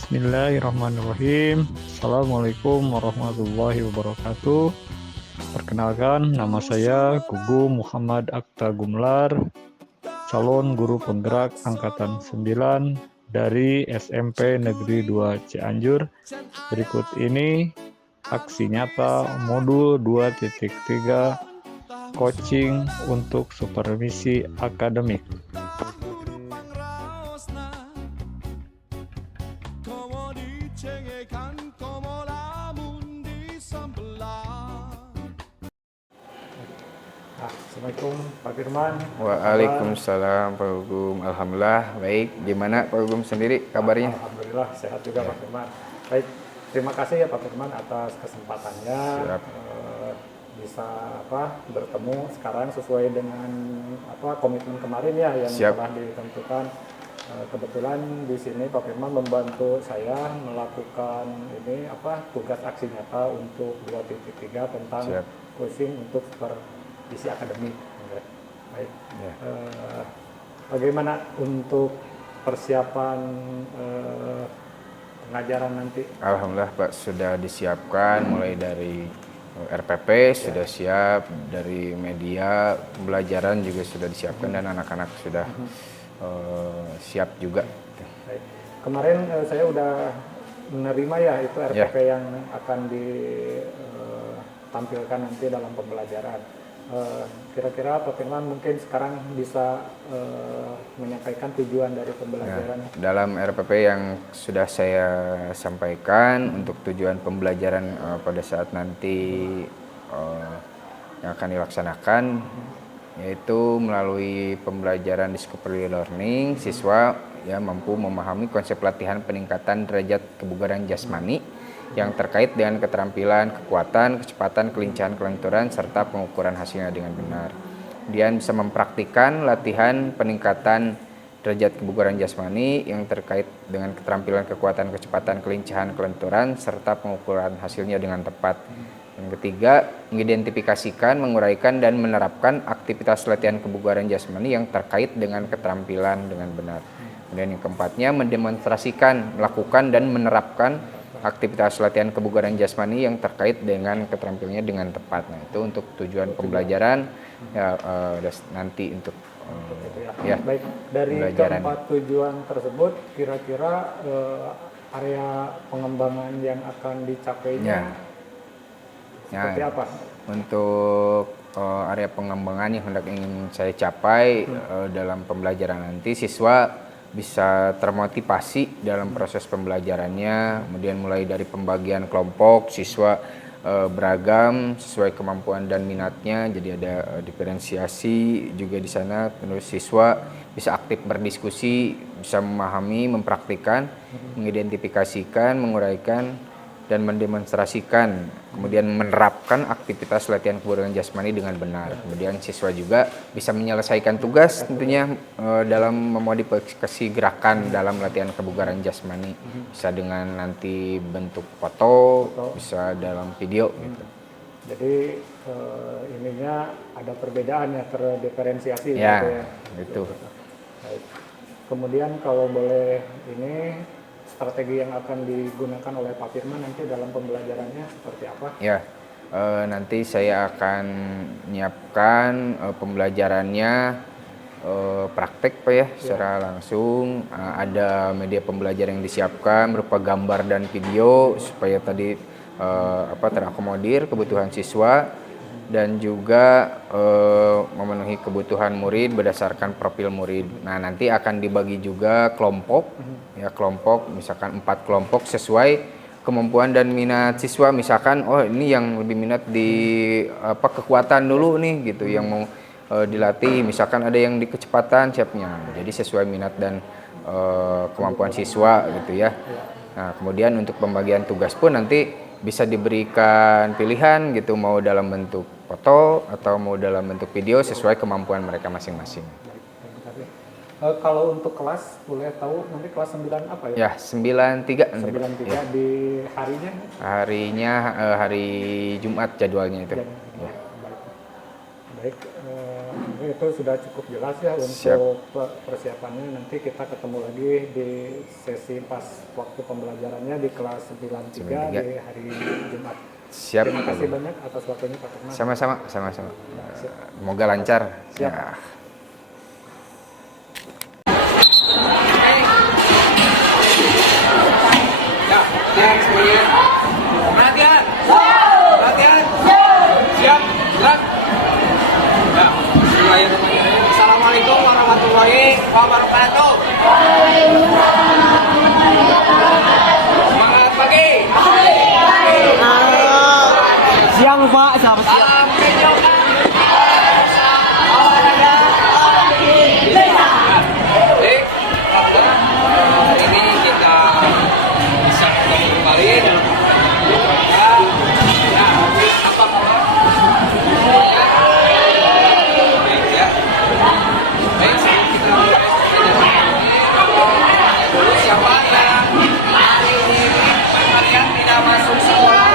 Bismillahirrahmanirrahim. Assalamualaikum warahmatullahi wabarakatuh. Perkenalkan, nama saya Gugu Muhammad Akta Gumlar, calon guru penggerak Angkatan 9 dari SMP Negeri 2 Cianjur. Berikut ini aksi nyata modul 2.3 coaching untuk supervisi akademik. Assalamualaikum Pak Firman. Waalaikumsalam Pak Gugum. Alhamdulillah baik. Gimana Pak Gugum sendiri kabarnya? Alhamdulillah sehat juga Pak Firman. Baik, terima kasih ya Pak Firman atas kesempatannya. Bisa bertemu sekarang sesuai dengan komitmen kemarin ya yang telah ditentukan. Kebetulan di sini Pak Firman membantu saya melakukan tugas aksi nyata untuk 2.3 tentang coaching untuk supervisi akademik. Baik. Bagaimana untuk persiapan pengajaran nanti? Alhamdulillah Pak, sudah disiapkan mulai dari RPP sudah siap, dari media pembelajaran juga sudah disiapkan dan anak-anak sudah siap juga. Baik. Kemarin saya udah menerima ya itu RPP yang akan ditampilkan nanti dalam pembelajaran. Kira-kira Pak Firman mungkin sekarang bisa menyampaikan tujuan dari pembelajaran. Dalam RPP yang sudah saya sampaikan untuk tujuan pembelajaran pada saat nanti yang akan dilaksanakan, yaitu melalui pembelajaran discovery learning, siswa mampu memahami konsep latihan peningkatan derajat kebugaran jasmani yang terkait dengan keterampilan, kekuatan, kecepatan, kelincahan, kelenturan, serta pengukuran hasilnya dengan benar. Kemudian bisa mempraktikkan latihan peningkatan derajat kebugaran jasmani yang terkait dengan keterampilan, kekuatan, kecepatan, kelincahan, kelenturan, serta pengukuran hasilnya dengan tepat. Yang ketiga, mengidentifikasikan, menguraikan, dan menerapkan aktivitas latihan kebugaran jasmani yang terkait dengan keterampilan dengan benar. Kemudian yang keempatnya, mendemonstrasikan, melakukan, dan menerapkan aktivitas latihan kebugaran jasmani yang terkait dengan keterampilannya dengan tepat. Nah, itu untuk tujuan pembelajaran nanti untuk baik. Dari keempat tujuan tersebut, kira-kira area pengembangan yang akan dicapainya seperti apa? Untuk area pengembangan yang hendak ingin saya capai dalam pembelajaran nanti, siswa bisa termotivasi dalam proses pembelajarannya, kemudian mulai dari pembagian kelompok, siswa beragam sesuai kemampuan dan minatnya, jadi ada diferensiasi juga di sana. Terus siswa bisa aktif berdiskusi, bisa memahami, mempraktikkan, mengidentifikasikan, menguraikan, dan mendemonstrasikan, kemudian menerapkan aktivitas latihan kebugaran jasmani dengan benar. Kemudian siswa juga bisa menyelesaikan tugas tentunya dalam memodifikasi gerakan dalam latihan kebugaran jasmani. Bisa dengan nanti bentuk foto, bisa dalam video gitu. Jadi ininya ada perbedaan ya, terdiferensiasi ya, gitu ya. Gitu. Baik. Kemudian kalau boleh ini strategi yang akan digunakan oleh Pak Firman nanti dalam pembelajarannya seperti apa? Ya, nanti saya akan menyiapkan pembelajarannya praktek Pak ya, secara langsung. Ada media pembelajaran yang disiapkan berupa gambar dan video supaya tadi terakomodir kebutuhan siswa dan juga memenuhi kebutuhan murid berdasarkan profil murid. Nah, nanti akan dibagi juga kelompok, kelompok misalkan 4 kelompok sesuai kemampuan dan minat siswa. Misalkan ini yang lebih minat di kekuatan dulu nih gitu, yang mau dilatih. Misalkan ada yang di kecepatan siapnya. Jadi sesuai minat dan kemampuan siswa gitu ya. Nah, kemudian untuk pembagian tugas pun nanti bisa diberikan pilihan gitu, mau dalam bentuk foto atau mau dalam bentuk video sesuai kemampuan mereka masing-masing. Kalau untuk kelas, boleh tahu nanti kelas 9 apa ya? Ya, 93. 93 ya. Di harinya? Harinya hari Jumat jadwalnya itu. Ya. Baik. itu sudah cukup jelas ya untuk persiapannya. Nanti kita ketemu lagi di sesi pas waktu pembelajarannya di kelas 93 di hari Jumat. Siap. Terima kasih banyak atas waktunya Pak Firman. Sama-sama. Semoga lancar. Siap. Ya. Perhatian. Perhatian. Siap. Gerak. Ya. Assalamualaikum warahmatullahi wabarakatuh. Semangat pagi. Siang Pak, selamat siang. Salam kejokan. Olahraga. Baik. Ini kita bisa ketemu kembali dalam apa kabar? Baik ya. Baik, sebelum kita mulai dulu siapa yang hari ini kalian tidak masuk sekolah?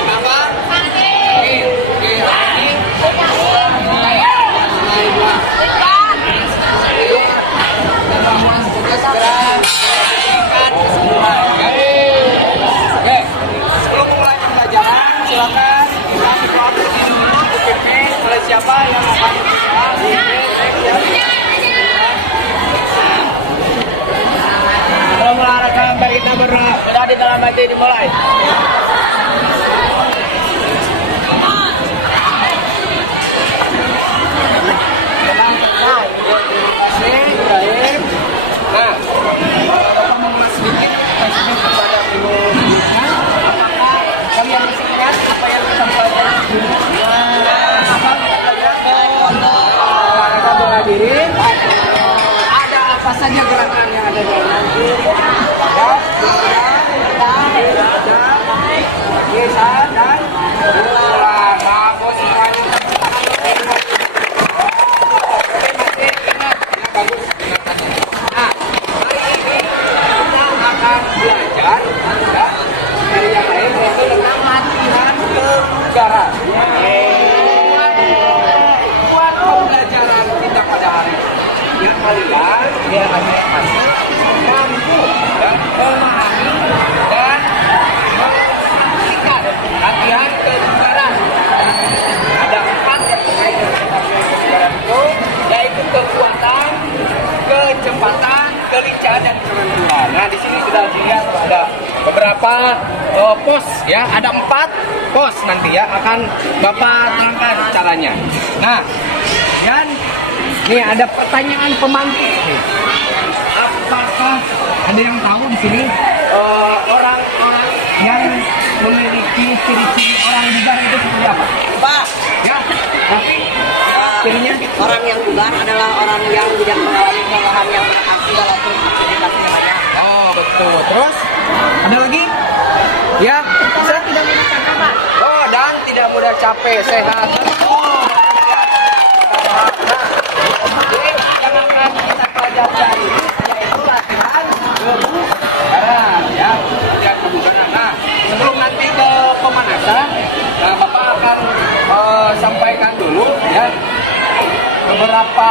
Kenapa? Oke, hari ini Oke, sebelum mulai pembelajaran, silakan kita berdoa dipimpin oleh siapa yang akan Kalau olahraga, mari kita berdoa. Sudah di dalam hati dimulai. Nah, Bapak mau mengulas sedikit kepada apakah kalian masih ingat apa yang kita pelajari? Olahraga bela diri. Ada apa saja gerakan yang ada dalam diri? Geser dan pulang. Bagus semuanya. Bagus. Nah, hari ini kita akan belajar dari yang lain yaitu tentang latihan kebugaran. Buat pembelajaran kita pada hari ini, yang kalian biar mampu dan memahami dan mempraktikkan latihan kebugaran. Ada 4 yang terkait dengan latihan kebugaran itu, yaitu kekuatan, kecepatan, kelincahan, dan kelenturan. Nah, di sini sudah dilihat ada beberapa pos ya, ada 4 pos nanti ya akan Bapak terangkan caranya. Nah, dan ini ada pertanyaan pemantik. Apakah ada yang tahu di sini orang-orang yang memiliki ciri-ciri orang bugar itu seperti apa? Pak, Ya, tapi cirinya orang yang bugar adalah orang yang tidak mengalami kelelahan yang berarti walaupun aktivitasnya banyak. oh betul. Terus ada lagi? Ya, Saya tidak mudah capek, Pak. oh dan tidak mudah capek, sehat. Jadi yang akan kita pelajari hari ini yaitu latihan kebugaran ya, latihan kebugaran. Nah, sebelum nanti ke pemanasan, Bapak akan sampaikan dulu ya beberapa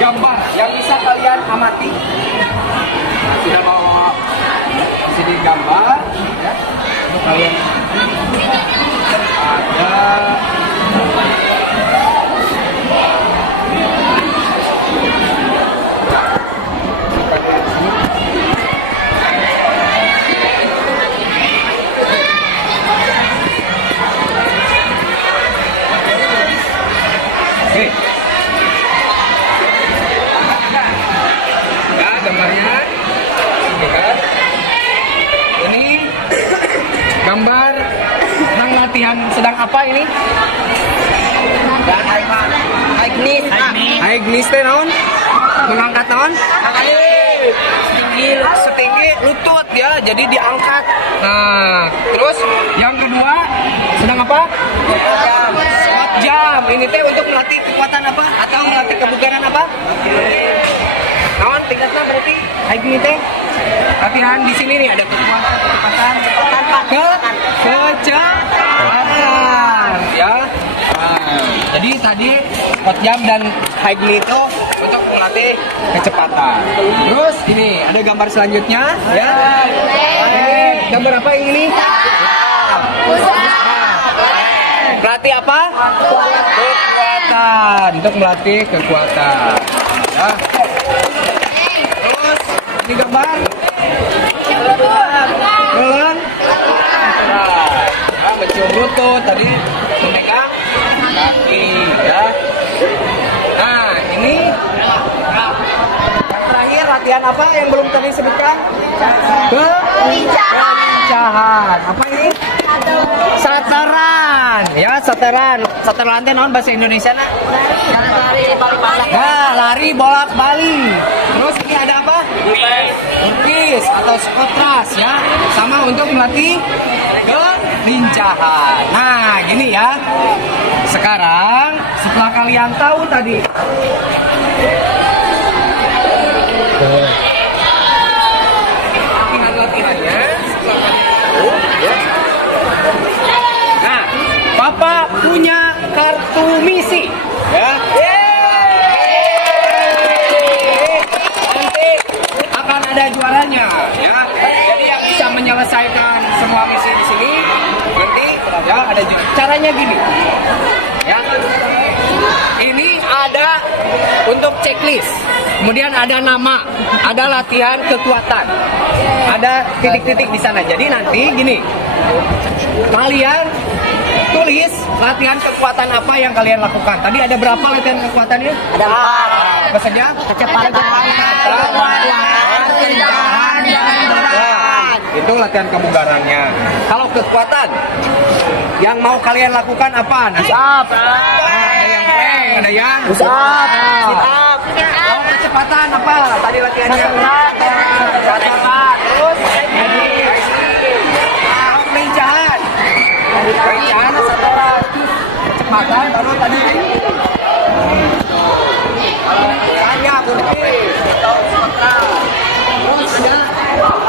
gambar yang bisa kalian amati. Sudah bawa sini gambar ya untuk kalian. Ada Oke. Ya, gambarnya. Oke kan? Ini gambar tentang latihan sedang apa ini? High knees, Pak. High knees teh naon? Mengangkat naon? Setinggi lutut ya, jadi diangkat. Nah, terus yang kedua sedang apa? Squat jam. Ini teh untuk melatih kekuatan apa? Atau melatih kebugaran apa? Naon tingkatnya berarti high knee teh? Latihan di sini nih ada kekuatan, kecepatan, kecepatan ya. Nah. Jadi tadi squat jump dan high knee itu untuk melatih kecepatan. Terus ini ada gambar selanjutnya ya. Ini gambar apa yang ini? Melatih apa? Kekuatan. Untuk melatih kekuatan. Ya. Terus ini gambar gelang. Nah, mencium lutut tadi memegang kaki ya. Nah ini yang terakhir latihan apa yang belum tadi sebutkan? Kelincahan. Apa ini? Sataran. Ya sataran. Sataran teh naon bahasa Indonesia nak? Nah lari bolak-balik. Terus ini ada apa? Burpees atau squat thrust ya. Sama untuk melatih kelincahan. Nah gini ya. Sekarang setelah kalian tahu tadi latihan-latihannya, ya. Nah, Papa punya kartu misi, ya. Nanti akan ada juaranya, ya. Jadi yang bisa menyelesaikan semua misi di sini, nanti ya ada caranya gini, ya. Ini ada untuk checklist, kemudian ada nama, ada latihan kekuatan, ada titik-titik di sana. Jadi nanti gini, kalian tulis latihan kekuatan apa yang kalian lakukan. Tadi ada berapa latihan kekuatannya? Ada 4. Apa saja? Kecepatan, kelincahan, dan berat. Itu latihan kebugarannya. Kalau kekuatan yang mau kalian lakukan apa? Push up. Ada yang plank, ada yang Push up. Sit up. Kalau kecepatan apa? Tadi latihannya. Sataran. Terus kelincahan. Kelincahan sataran. Kecepatan baru tadi. Hanya burpees atau sutra. Terus ada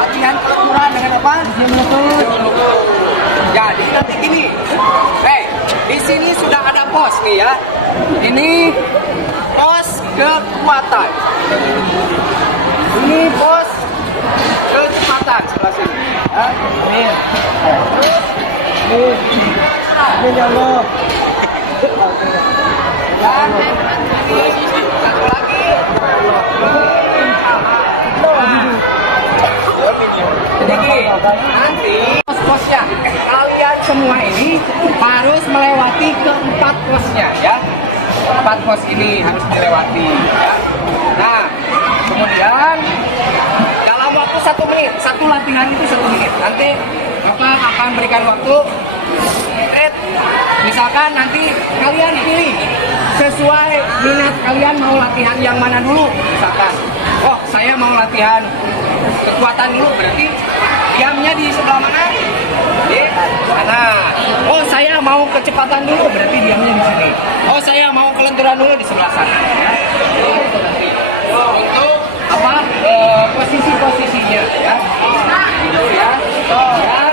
latihan kelenturan dengan apa? Jadi nanti gini. Di sini sudah ada pos nih ya. Ini pos kekuatan. Ini pos kecepatan sebelah sini. Ya. Amin ya Allah. Dan ini satu lagi. Jadi gini, nanti pos-posnya kalian semua ini harus melewati keempat posnya ya. 4 pos ini harus dilewati ya. Nah, kemudian dalam waktu 1 menit, satu latihan itu 1 menit. Nanti Bapak akan berikan waktu. Misalkan nanti kalian pilih sesuai minat kalian mau latihan yang mana dulu. Misalkan, oh saya mau latihan kekuatan dulu, berarti diamnya di sebelah mana? Di sana. Oh saya mau kecepatan dulu, berarti diamnya di sini. Oh saya mau kelenturan dulu di sebelah sana. Untuk apa? Posisi-posisinya ya. Itu ya.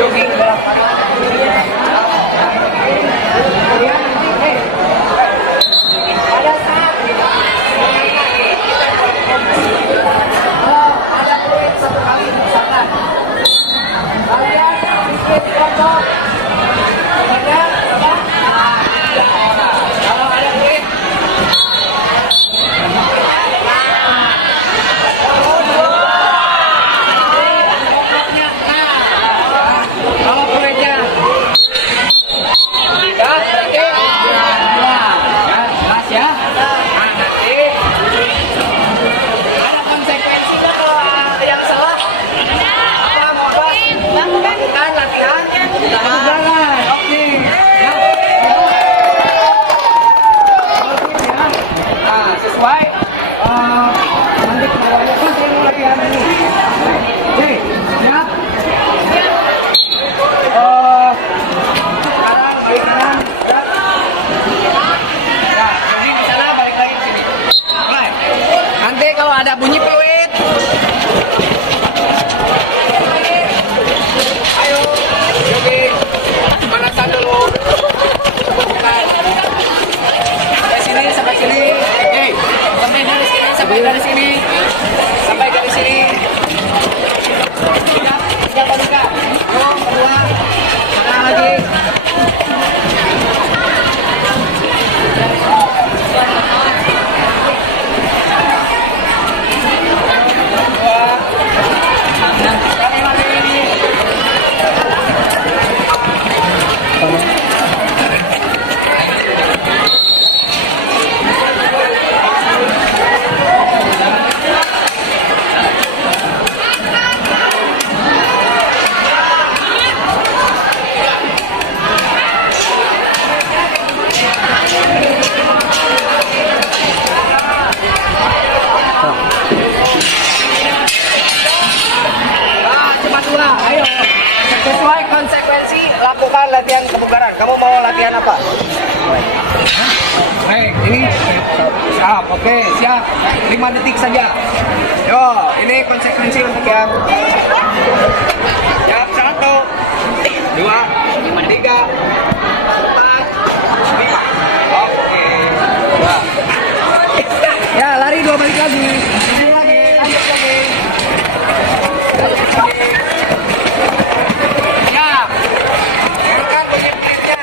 Jogging kemudian pada saat ada fluid 1 kali misalkan kalian sedikit contoh pada Sesuai konsekuensi lakukan latihan kebugaran. Kamu mau latihan apa? Baik, ini siap. Oke, siap. 5 detik saja. Yo, ini konsekuensi untuk yang siap. 1, 2, 3, 4, 5. Oke. Wah. Ya, lari 2 balik lagi. Lanjut lagi. Siap. Berikan positifnya.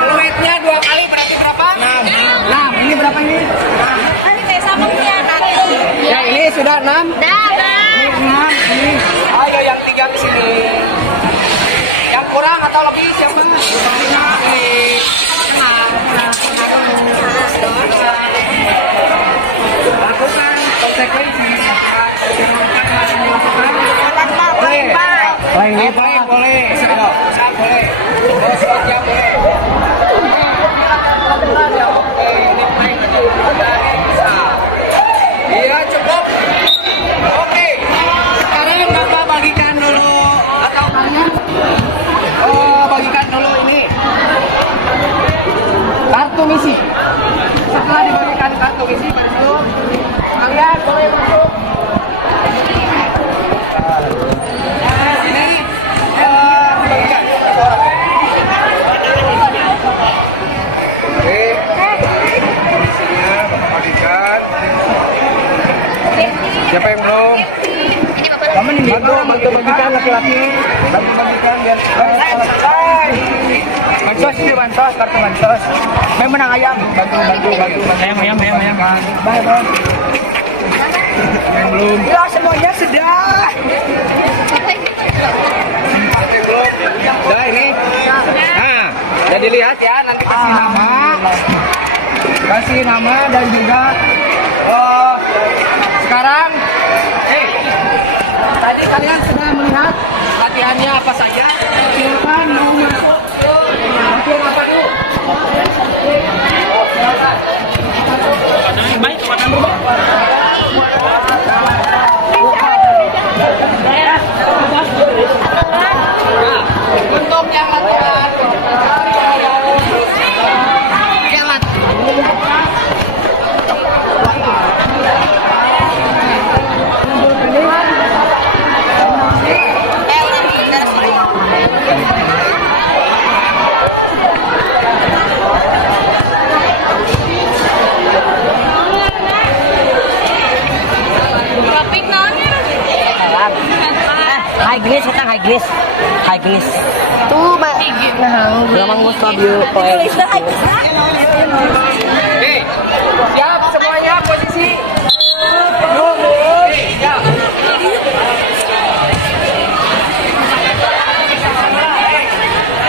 Peluitnya 2 kali berarti berapa? 6. Ini berapa ini? Ya ini sudah 6. Ini 6. Ayo yang 3 ke sini. Yang kurang atau lebih siapa? Ini. Lakukan konsekuensi. Boleh. Boleh. Siap, boleh. Siap, boleh. Iya, cukup. Oke. Sekarang Bapak bagikan dulu atau kalian? Bagikan dulu ini. Kartu misi. Setelah dibagikan kartu misi pada dulu, kalian boleh masuk. Ini bagikan satu orang. Oke. Misinya Bapak bagikan. Siapa yang belum? Bantu bagikan laki-laki. Bantu bagikan biar selesai. Bansos ini bansos, kartu bansos. Memang menang ayam. Bantu. Ayam. Bye. Yang belum. Ya semuanya sudah. Belum. Sudah ini. Nah, jadi lihat ya nanti kasih nama dan juga sekarang tadi kalian sudah melihat latihannya apa saja. Silakan mau masuk latihan apa dulu? Untuk yang latihan high glass tuh mbak memang mau stabil siap semuanya posisi siap.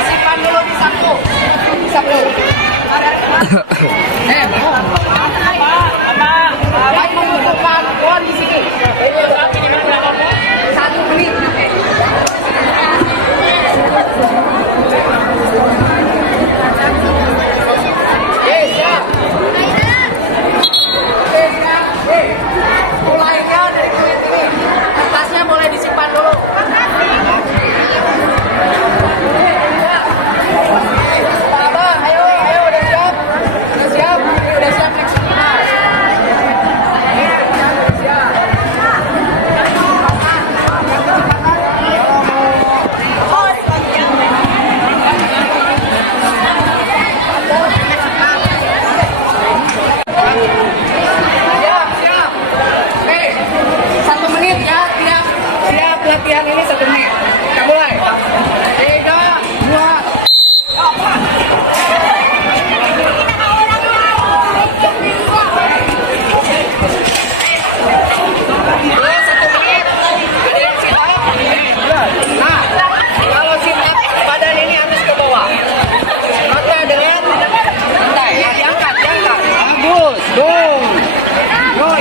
Simpan dulu di saku apa membutuhkan pohon di sini 1 menit. Siap.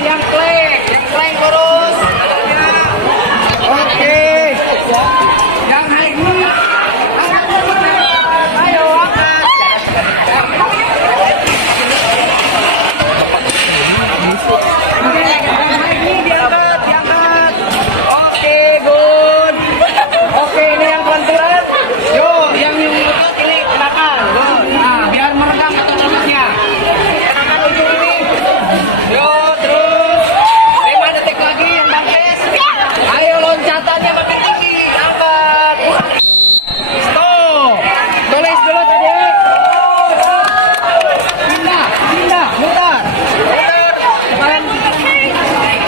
yang plank lurus. Dadanya. Oke. Yang naik dulu. Angkat dulu. Ayo angkat. Diangkat. Oke, good. Oke, ini yang pelanturan. Yo, yang lutut ini kenakan. Good. Nah, biar meregang otot-ototnya. Kenakan ujung ini. Yo, terus 5 detik lagi yang bangkes. Ayo loncatannya makin tinggi. Angkat. Stop. Tulis dulu tadi. Pindah, mutar. Depan.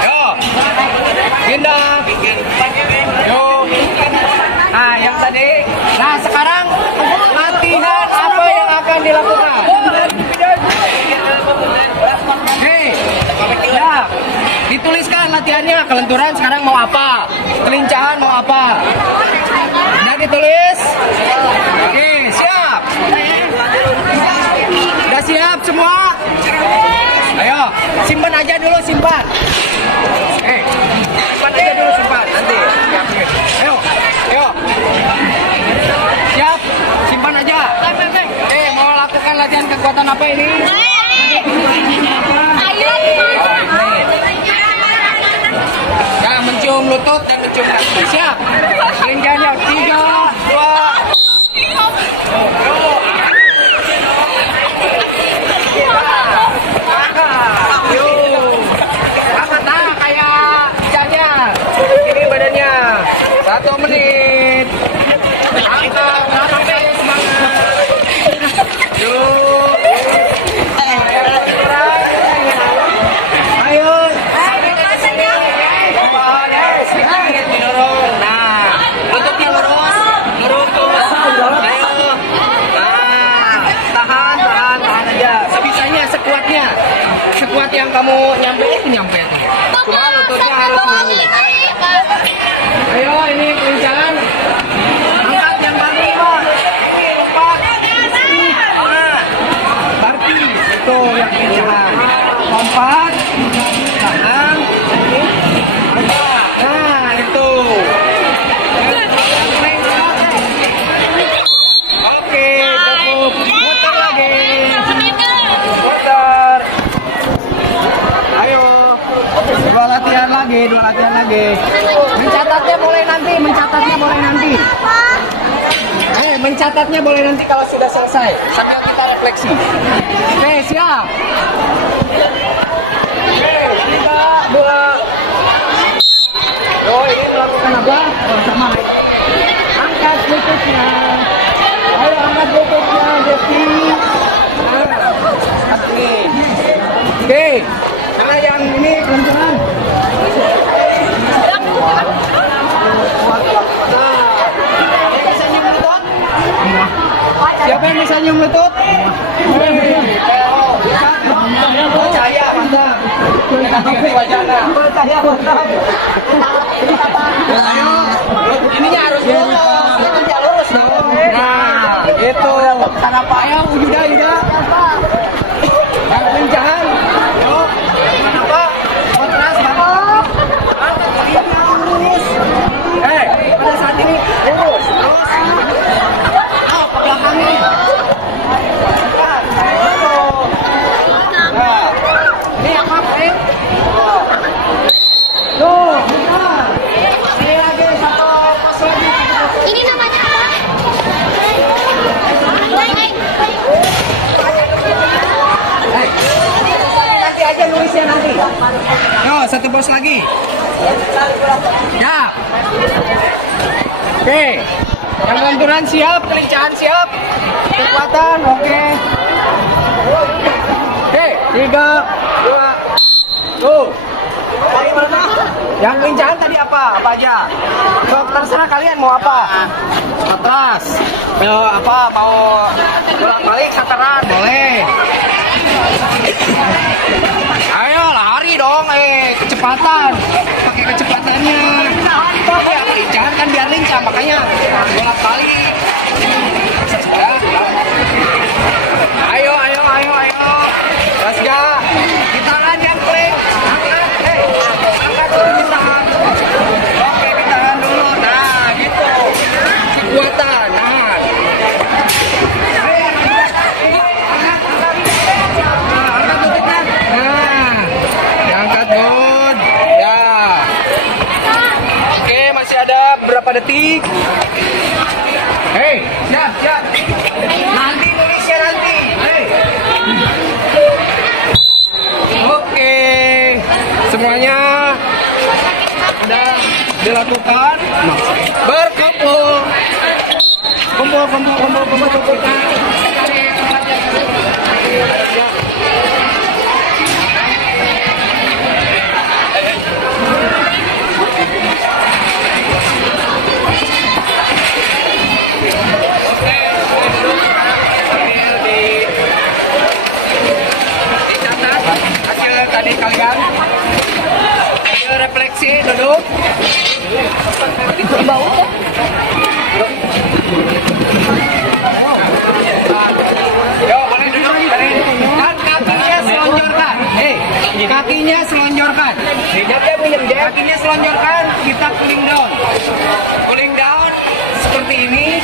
Yo. Pindah. Yo. Nah, yang tadi. Nah, sekarang latihan apa yang akan dilakukan? Hei, ya, dituliskan latihannya. Kelenturan sekarang mau apa? Kelincahan mau apa? Udah ditulis? Oke, siap. Udah siap semua? Ayo, simpan aja dulu, simpan. Simpan aja dulu, simpan. Nanti. Ayo, ayo. Siap, simpan aja. Mau lakukan latihan kekuatan apa ini? Ya, mencium lutut dan mencium kaki. Siap. Kelincahannya 3, 2. Angkat kayak ikannya. Ini badannya. 1 menit. Angkat sampai semangat. Yuk. Ayo. Sedikit mendorong. Nah, lututnya lurus. Lurus terus. Ayo. Nah, tahan aja. Sebisanya, sekuatnya. Sekuat yang kamu nyampe. Cuma lututnya harus lurus. Ayo, ini kelincahan. Angkat yang bagi, lompat. Barki, itu yang kelincahan. Lompat. Tahan. Nah, itu. Oke, cukup. Muter lagi. Muter. Ayo. Dua latihan lagi. Mencatatnya boleh nanti. Mencatatnya boleh nanti kalau sudah selesai. Sambil kita refleksi. Oke, siap. Oke, 3, 2. Ini melakukan apa? Sama. Angkat lututnya. Ayo angkat lututnya, Devi. Oke. Karena yang ini kelenturan. Siapa yang bisa nyium lutut? Percaya, mantap. Ganti wajahnya. Percaya, mantap. Ayo, ininya harus lurus. Lututnya lurus dong. Nah, gitu. Kenapa ya? Yuda. Yang kelincahan. Yuk. Kenapa? Kontras, mantap. Ininya lurus. Pada saat ini lurus. Terus. Belakangnya. Ini apa, Pak? Tuh, bentar. Ini lagi satu pas lagi. Ini namanya apa? Nanti aja nulisnya nanti. Yo, satu bos lagi. Ya. Oke. Yang kelenturan siap, kelincahan siap. Kekuatan, oke. Oke, 3, 2. Tuh. Yang kelincahan tadi apa? Apa aja? So, terserah kalian mau apa? Atas. Mau bolak-balik sataran? Boleh. Ayo lari dong, kecepatan. Pakai kecepatannya. Ya, kelincahan kan biar lincah, makanya bolak-balik. Ayo. Let's go. Di tangan yang klik. Angkat. detik. Hei, siap. Nanti Indonesia nanti. Hei. Oke, semuanya sudah dilakukan. Berkumpul. Kumpul. Hasil tadi kalian hasil refleksi duduk. Bau ya? Yo, boleh duduk. Dan kakinya selonjorkan. Kakinya selonjorkan. Kakinya selonjorkan, kita cooling down. Cooling down seperti ini.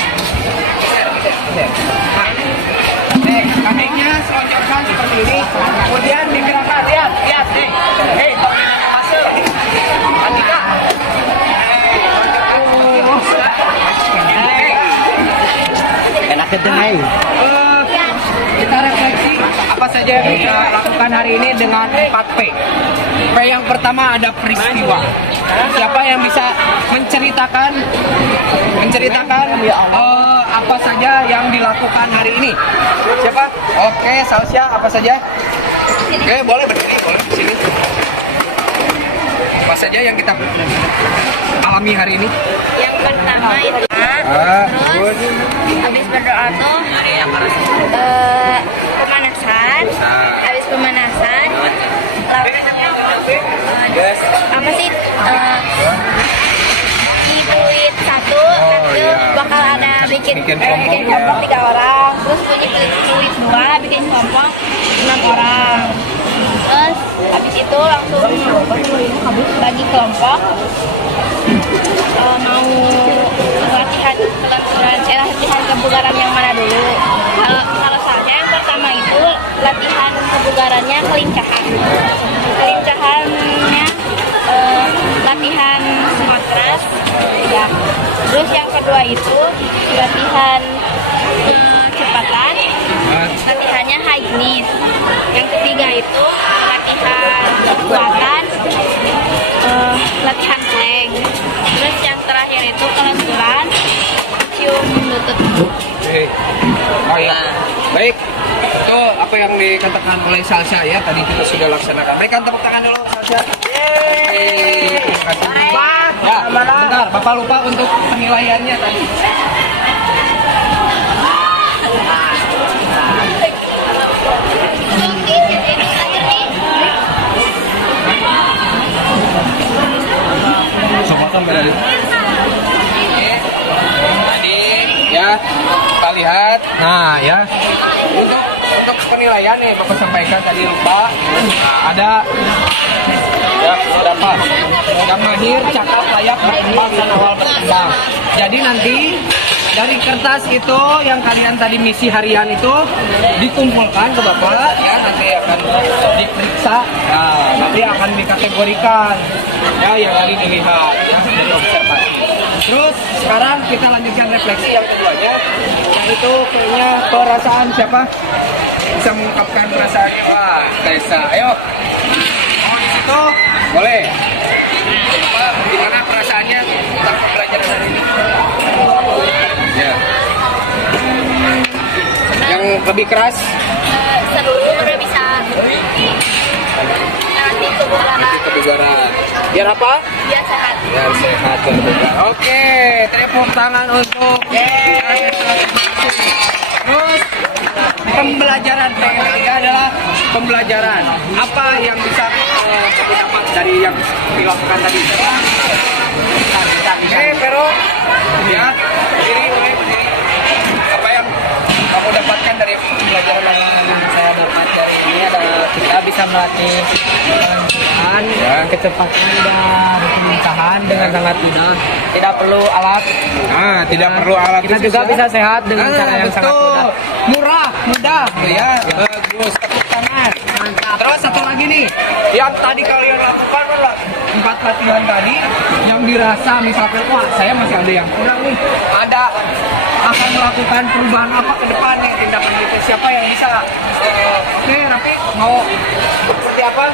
Kakinya selonjorkan seperti ini. Kemudian digerakkan. Lihat. Hei, fase. Andika. Enak kedengai. Kita refleksi apa saja yang kita lakukan hari ini dengan 4P. P yang pertama ada peristiwa. Siapa yang bisa menceritakan apa saja yang dilakukan hari ini? Siapa? Oke, Salsya, apa saja? Oke, boleh berdiri, boleh sini. Apa saja yang kita alami hari ini? Yang pertama itu terus habis berdoa tuh pemanasan, habis pemanasan apa sih di fluid 1 itu bakal ada bikin kelompok 3 orang, terus bunyi fluid 2 bikin kelompok 6 orang. Terus habis itu langsung bagi kelompok, mau latihan kebugaran yang mana dulu. Kalau saya yang pertama itu latihan kebugarannya kelincahannya latihan matras ya. Terus yang kedua itu latihan kecepatan, latihannya high knees. Yang ketiga itu latihan kekuatan, latihan plank. Terus yang terakhir itu kelenturan, cium lutut. Oh ya, baik. Itu apa yang dikatakan oleh Salsya ya, tadi kita sudah laksanakan. Berikan tepuk tangan dulu Salsya. Terima kasih. Ya, bentar, Bapak lupa untuk penilaiannya tadi. Tadi ya kita lihat. Nah ya, untuk penilaian nih Bapak sampaikan tadi lupa. Nah, ada ya berapa? Yang mahir, cakap, layak, berkembang dan awal berkembang. Jadi nanti dari kertas itu yang kalian tadi misi harian itu dikumpulkan ke Bapak ya, nanti akan diperiksa. Nah, nanti akan dikategorikan ya yang tadi dilihat ya, dari observasi. Terus sekarang kita lanjutkan refleksi yang keduanya, yaitu kayaknya perasaan siapa bisa mengungkapkan perasaannya. Wah, Tessa, ayo. Oh, di situ boleh. Gimana perasaannya tentang pembelajaran hari ini? Ya. Yang lebih keras? Seru, udah bisa melatih kebugaran. Biar apa? Biar sehat. Biar sehat, biar bugar. Oke, tepuk tangan untuk terus pembelajaran PLIA adalah pembelajaran. Apa yang bisa kamu dapat dari yang dilakukan tadi? Oke, Pero, ya, berdiri. Apa yang kamu dapatkan dari pembelajaran yang saya dapat dari ini adalah kita bisa melatih kelenturan, kecepatan dan kelincahan dengan sangat mudah. Tidak perlu alat. Tidak perlu alat. Kita juga bisa sehat dengan cara yang sangat mudah, ya. Bagus, tepuk tangan. Mantap. Terus satu lagi nih, yang tadi kalian lakukan adalah 4P latihan tadi yang dirasa misalkan wah saya masih ada yang kurang nih, ada akan melakukan perubahan apa ke depan nih tindakan gitu, siapa yang bisa? Oke, Rafi mau seperti apa?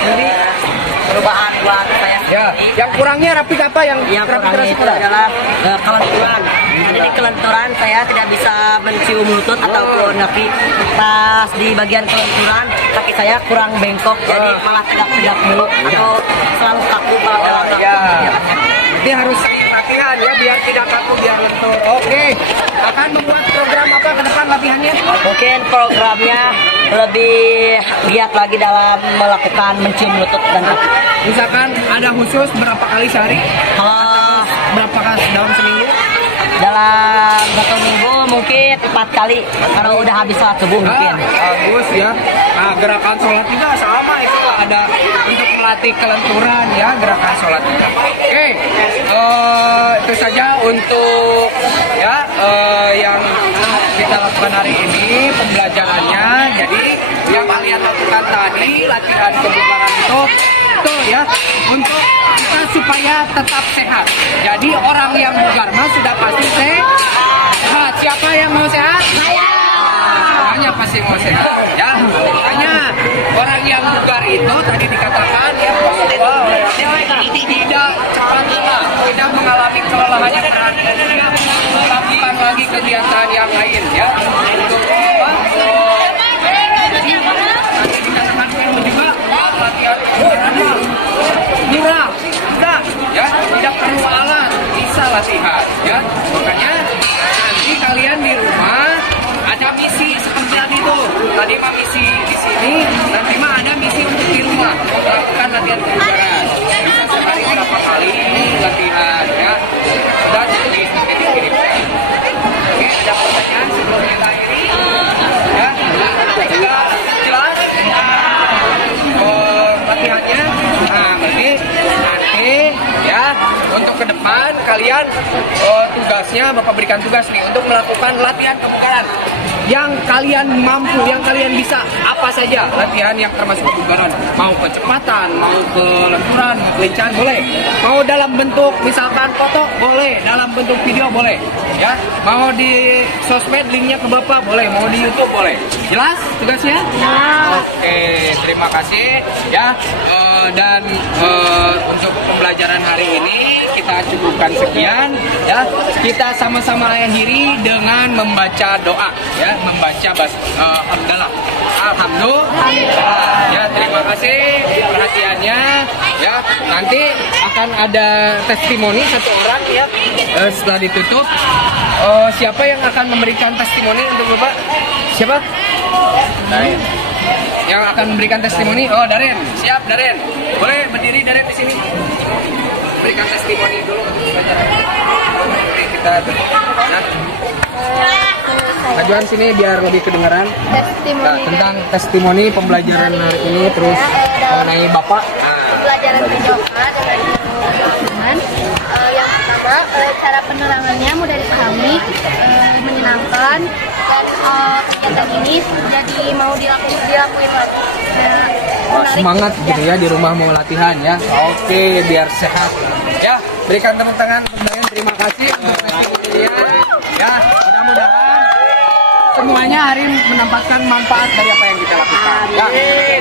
Jadi perubahan buat saya Ya, yang kurangnya Rafi apa yang Rafi kurangnya terasa itu kurang? adalah kelenturan. Jadi di kelenturan saya tidak bisa mencium lutut ataupun kaki. Pas di bagian kelenturan kaki saya kurang bengkok, jadi malah tegak-tegak mulu atau selalu kaku kalau dalam Ya, jadi harus latihan ya biar tidak kaku, biar lentur. Oke, akan membuat program apa ke depan latihannya? Mungkin programnya lebih giat lagi dalam melakukan mencium lutut dan kaki. Misalkan ada khusus berapa kali sehari? Kalau Berapa kali dalam seminggu? dalam 1 minggu mungkin 4 kali kalau udah habis sholat subuh mungkin. Bagus ya. Nah, gerakan sholat juga sama itu ada untuk melatih kelenturan ya, gerakan sholat juga. Oke, itu saja untuk ya yang kita lakukan hari ini pembelajarannya. Jadi yang kalian lakukan tadi latihan kebugaran itu ya untuk kita supaya tetap sehat. Jadi orang yang bugar mah sudah pasti sehat. Siapa yang mau sehat? Saya. Semuanya pasti mau sehat. Ya, makanya orang yang bugar itu tadi dikatakan ya bahwa tidak cepat lelah, tidak mengalami kelelahannya berarti dia melakukan lagi kegiatan yang lain ya. Untuk apa? Tadi dikatakan juga latihan murah, bisa ya, tidak perlu alat, bisa latihan ya. Makanya nanti kalian di rumah ada misi seperti tadi itu. Tadi mah misi di sini, nanti mah ada misi untuk di rumah melakukan latihan kebugaran. Bisa sehari berapa kali latihan ya. Dan dikirimkan. Oke, ada pertanyaan sebelum kita akhiri? Ya, sudah jelas? Latihannya, nah berarti nanti ya untuk ke depan kalian tugasnya Bapak berikan tugas nih untuk melakukan latihan kebugaran yang kalian mampu, yang kalian bisa, apa saja latihan yang termasuk kebugaran, mau kecepatan, mau kelenturan, kelincahan boleh, mau dalam bentuk misalkan foto boleh, dalam bentuk video boleh ya, mau di sosmed linknya ke Bapak boleh, mau di YouTube boleh. Jelas tugasnya? Oke, terima kasih ya. Dan untuk pembelajaran hari ini kita cukupkan sekian ya. Kita sama-sama akhiri dengan membaca doa ya, membaca hamdalah. Alhamdulillah. Ya, terima kasih perhatiannya ya. Nanti akan ada testimoni satu orang ya. Setelah ditutup siapa yang akan memberikan testimoni untuk Bapak? Siapa? Darin. Yang akan memberikan testimoni? Oh, Darin. Siap, Darin. Boleh berdiri Darin di sini. Berikan testimoni dulu. Oke, kita nah. Majuan sini biar lebih kedengaran. Testimoni Tentang testimoni pembelajaran hari ini terus mengenai Bapak. pembelajaran berdoa dengan teman. Yang pertama, cara penerangannya mudah dipahami, menyenangkan, dan kegiatan ini jadi mau dilakuin lagi. Menarik. Semangat gitu ya di rumah mau latihan ya. Oke, biar sehat. Ya, berikan tepuk tangan untuk Dayan. Terima kasih untuk testimoninya. Ya, mudah-mudahan semuanya hari mendapatkan manfaat dari apa yang kita lakukan. Ya.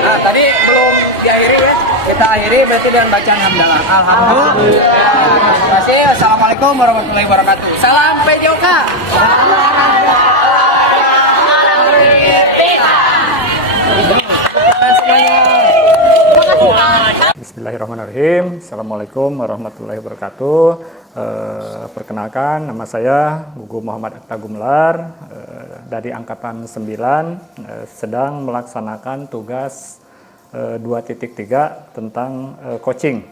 Nah, tadi belum diakhiri ya. Kita akhiri berarti dengan bacaan hamdalah. Alhamdulillah. Terima kasih. Assalamualaikum warahmatullahi wabarakatuh. Salam PJOK. Bismillahirrahmanirrahim. Assalamualaikum warahmatullahi wabarakatuh. Perkenalkan, nama saya Gugu Muhammad Atta Gumelar, dari Angkatan 9, sedang melaksanakan tugas 2.3 tentang coaching.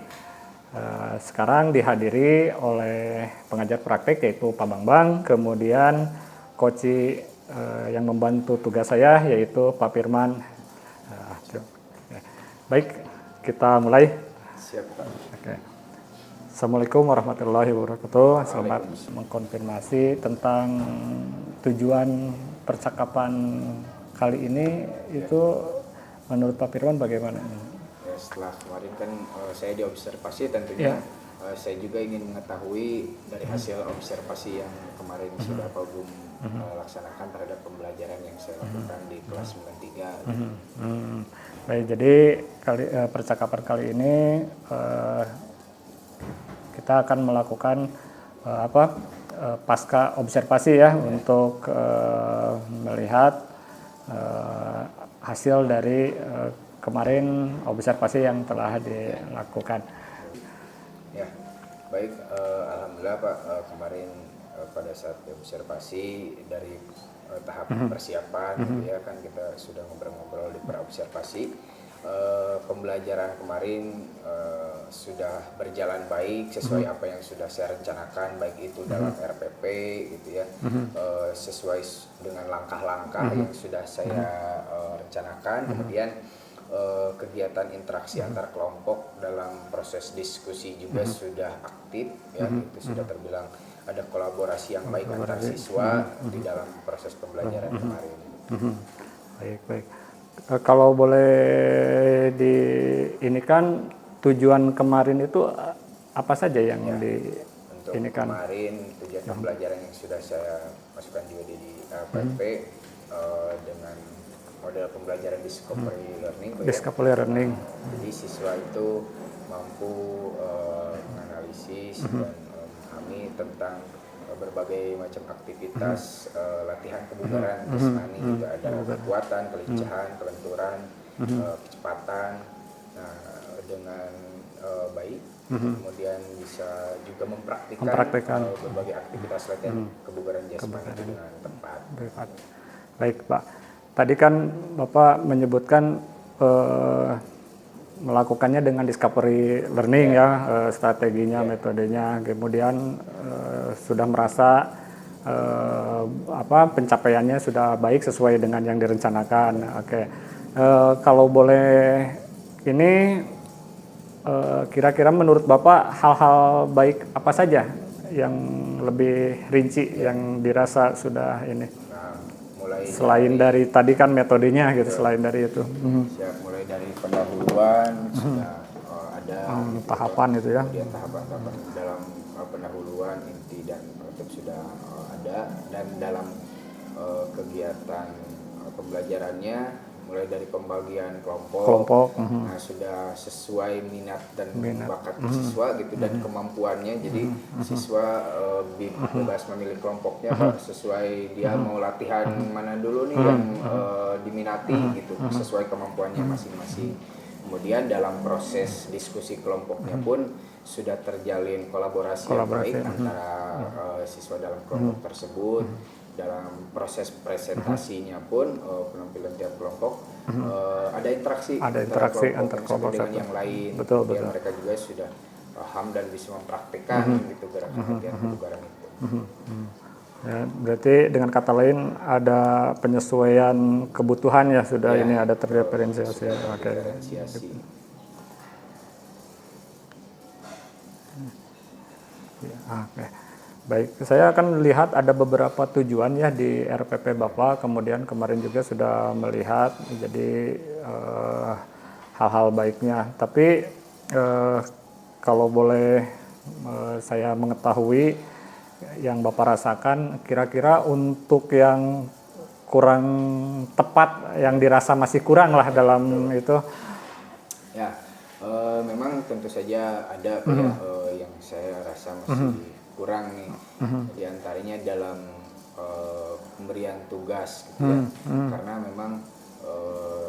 Sekarang dihadiri oleh pengajar praktek yaitu Pak Bambang, kemudian coach yang membantu tugas saya yaitu Pak Firman. Baik, kita mulai. Siap, Pak. Oke. Assalamualaikum warahmatullahi wabarakatuh. Selamat mengkonfirmasi tentang tujuan percakapan kali ini itu menurut Pak Firman bagaimana? setelah kemarin kan saya diobservasi tentunya. Ya. Saya juga ingin mengetahui dari hasil observasi yang kemarin sudah Pak Gum laksanakan terhadap pembelajaran yang saya lakukan di kelas 93. Baik, jadi percakapan kali ini kita akan melakukan pasca observasi ya, untuk melihat hasil dari kemarin observasi yang telah dilakukan. Ya, baik. Alhamdulillah Pak, kemarin pada saat observasi dari tahap persiapan, gitu ya, kan kita sudah ngobrol-ngobrol di praobservasi. Pembelajaran kemarin sudah berjalan baik sesuai apa yang sudah saya rencanakan, baik itu dalam RPP, gitu ya, sesuai dengan langkah-langkah yang sudah saya rencanakan. Kemudian kegiatan interaksi antar kelompok dalam proses diskusi juga sudah aktif ya, itu sudah terbilang ada kolaborasi yang baik antar siswa di dalam proses pembelajaran kemarin. Baik. Kalau boleh ini kan tujuan kemarin itu apa saja yang Untuk diinikan? kemarin tujuan pembelajaran yang sudah saya masukkan juga di RPP dengan model pembelajaran discovery learning. Discovery learning. Jadi siswa itu mampu menganalisis dan memahami tentang berbagai macam aktivitas latihan kebugaran jasmani, juga ada kekuatan, kelincahan, kelenturan, kecepatan, dengan baik. Kemudian bisa juga mempraktikkan berbagai aktivitas latihan kebugaran jasmani itu dengan tepat. Baik Pak, tadi kan Bapak menyebutkan melakukannya dengan discovery learning ya, strateginya, metodenya, kemudian sudah merasa pencapaiannya sudah baik sesuai dengan yang direncanakan. Oke. Kalau boleh ini kira-kira menurut Bapak hal-hal baik apa saja yang lebih rinci yang dirasa sudah ini? Selain dari tadi kan metodenya gitu, selain dari itu. Mulai dari pendahuluan sudah ada tahapan itu ya. Kemudian tahapan-tahapan dalam pendahuluan, inti dan penutup sudah ada, dan dalam kegiatan pembelajarannya mulai dari pembagian kelompok. Nah, sudah sesuai minat dan bakat siswa gitu dan kemampuannya. Jadi siswa bebas memilih kelompoknya sesuai dia mau latihan mana dulu nih yang diminati gitu, sesuai kemampuannya masing-masing. Kemudian dalam proses diskusi kelompoknya pun sudah terjalin kolaborasi yang baik antara siswa dalam kelompok tersebut. Dalam proses presentasinya pun penampilan tiap kelompok ada interaksi antar kelompok dengan yang lain. Betul. Mereka juga sudah paham dan bisa mempraktikkan gitu gerakan latihan kebugaran itu. Ya, berarti dengan kata lain ada penyesuaian kebutuhan ya, sudah ini ada terdiferensiasi. Oke. Baik, saya akan lihat ada beberapa tujuan ya di RPP Bapak, kemudian kemarin juga sudah melihat jadi hal-hal baiknya. Tapi kalau boleh saya mengetahui yang Bapak rasakan, kira-kira untuk yang kurang tepat, yang dirasa masih kurang lah dalam itu. Ya, memang tentu saja ada yang saya rasa masih kurang nih, di antaranya dalam pemberian tugas gitu ya. Karena memang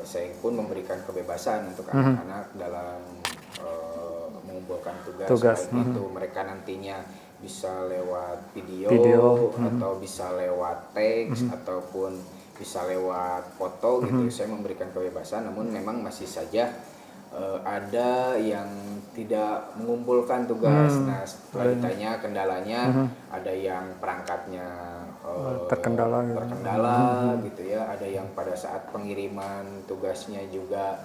saya pun memberikan kebebasan untuk anak-anak dalam mengumpulkan tugas. Baik itu mereka nantinya bisa lewat video atau bisa lewat teks ataupun bisa lewat foto gitu. Saya memberikan kebebasan, namun memang masih saja ada yang tidak mengumpulkan tugas. Nah, setelah ditanya kendalanya, ada yang perangkatnya terkendala gitu ya, ada yang pada saat pengiriman tugasnya juga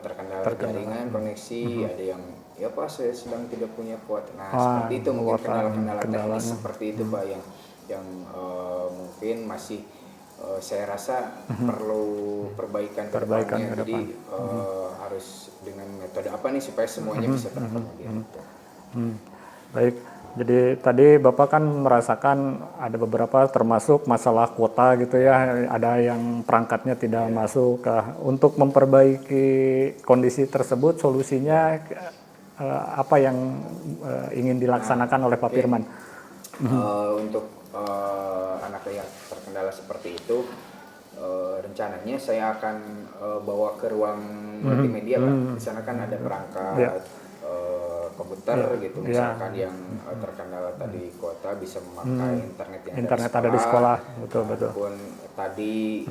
terkendala jaringan koneksi, ada yang ya Pak saya sedang tidak punya kuota. Nah, seperti itu mungkin kendala-kendala teknis seperti itu Pak yang mungkin masih saya rasa perlu perbaikan ke Perbaikan depannya. ke Jadi harus dengan metode apa nih supaya semuanya bisa terakomodir. Baik, jadi tadi Bapak kan merasakan ada beberapa termasuk masalah kuota gitu ya, ada yang perangkatnya tidak masuk. Untuk memperbaiki kondisi tersebut, solusinya apa yang ingin dilaksanakan oleh Pak Firman? Untuk anak yang terkendala seperti itu, rencananya saya akan bawa ke ruang multimedia, Pak. Di sana kan ada perangkat komputer gitu, misalkan yang terkendala tadi kuota bisa memakai internet yang Internet ada di sekolah, betul. Ataupun tadi